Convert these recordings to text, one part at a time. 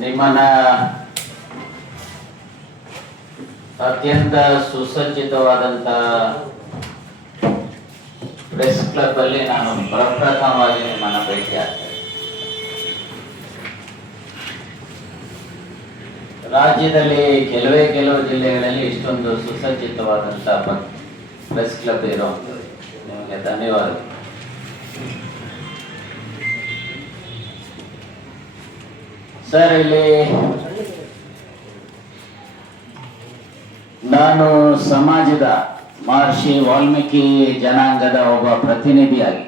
ನಿಮ್ಮನ್ನ ಅತ್ಯಂತ ಸುಸಜ್ಜಿತವಾದಂತ press club ಅಲ್ಲಿ ನಾನು ಪ್ರಪ್ರಥಮವಾಗಿ ನಿಮ್ಮನ್ನ ಭೇಟಿ ಆಗ್ತೇನೆ. ರಾಜ್ಯದಲ್ಲಿ ಕೆಲವು ಜಿಲ್ಲೆಗಳಲ್ಲಿ ಇಷ್ಟೊಂದು ಸುಸಜ್ಜಿತವಾದಂತ ಪ್ರೆಸ್ ಕ್ಲಬ್ ಇರುವಂಥದ್ದು. ನಿಮಗೆ ಧನ್ಯವಾದಗಳು. ಸರ್, ಇಲ್ಲಿ ನಾನು ಸಮಾಜದ ಮಹರ್ಷಿ ವಾಲ್ಮೀಕಿ ಜನಾಂಗದ ಒಬ್ಬ ಪ್ರತಿನಿಧಿಯಾಗಿ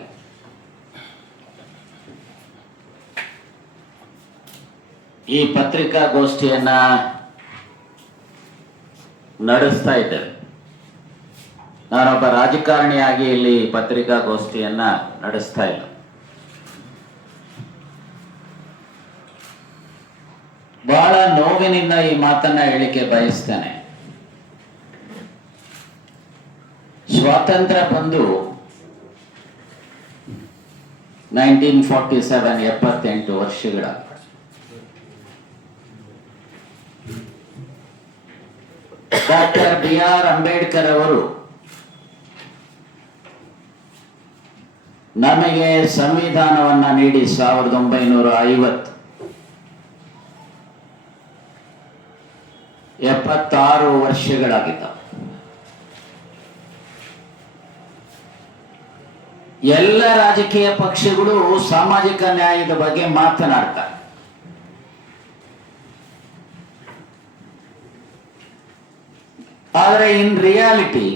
ಈ ಪತ್ರಿಕಾಗೋಷ್ಠಿಯನ್ನ ನಡೆಸ್ತಾ ಇದ್ದೇವೆ. ನಾನೊಬ್ಬ ರಾಜಕಾರಣಿಯಾಗಿ ಇಲ್ಲಿ ಪತ್ರಿಕಾಗೋಷ್ಠಿಯನ್ನ ನಡೆಸ್ತಾ ಇಲ್ಲ. ಬಹಳ ನೋವಿನಿಂದ ಈ ಮಾತನ್ನ ಹೇಳಿಕೆ ಬಯಸ್ತೇನೆ. ಸ್ವಾತಂತ್ರ್ಯ ಬಂದು 1947 78 ವರ್ಷಗಳ ಡಾಕ್ಟರ್ BR ಅಂಬೇಡ್ಕರ್ ಅವರು ನಮಗೆ ಸಂವಿಧಾನವನ್ನ ನೀಡಿ 1950 76 ವರ್ಷಗಳಾಗಿದ್ದ. ಎಲ್ಲ ರಾಜಕೀಯ ಪಕ್ಷಗಳು ಸಾಮಾಜಿಕ ನ್ಯಾಯದ ಬಗ್ಗೆ ಮಾತನಾಡ್ತಾರೆ. ಆದರೆ ಇನ್ ರಿಯಾಲಿಟಿ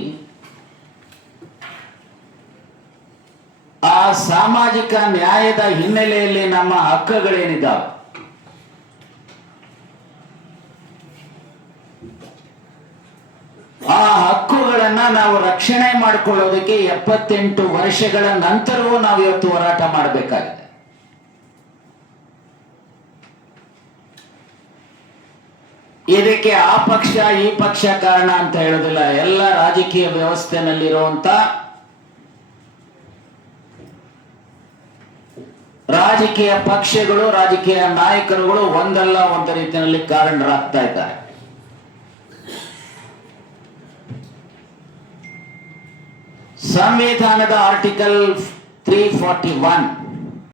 ಆ ಸಾಮಾಜಿಕ ನ್ಯಾಯದ ಹಿನ್ನೆಲೆಯಲ್ಲಿ ನಮ್ಮ ಹಕ್ಕುಗಳೇನಿದ್ದಾವೆ ಆ ಹಕ್ಕುಗಳನ್ನ ನಾವು ರಕ್ಷಣೆ ಮಾಡಿಕೊಳ್ಳೋದಕ್ಕೆ 78 ವರ್ಷಗಳ ನಂತರವೂ ನಾವು ಇವತ್ತು ಹೋರಾಟ ಮಾಡಬೇಕಾಗಿದೆ. ಇದಕ್ಕೆ ಆ ಪಕ್ಷ ಈ ಪಕ್ಷ ಕಾರಣ ಅಂತ ಹೇಳೋದಿಲ್ಲ. ಎಲ್ಲ ರಾಜಕೀಯ ವ್ಯವಸ್ಥೆನಲ್ಲಿರುವಂತ ರಾಜಕೀಯ ಪಕ್ಷಗಳು, ರಾಜಕೀಯ ನಾಯಕರುಗಳು ಒಂದಲ್ಲ ಒಂದು ರೀತಿಯಲ್ಲಿ ಕಾರಣರಾಗ್ತಾ ಇದ್ದಾರೆ. ಸಂವಿಧಾನದ ಆರ್ಟಿಕಲ್ 341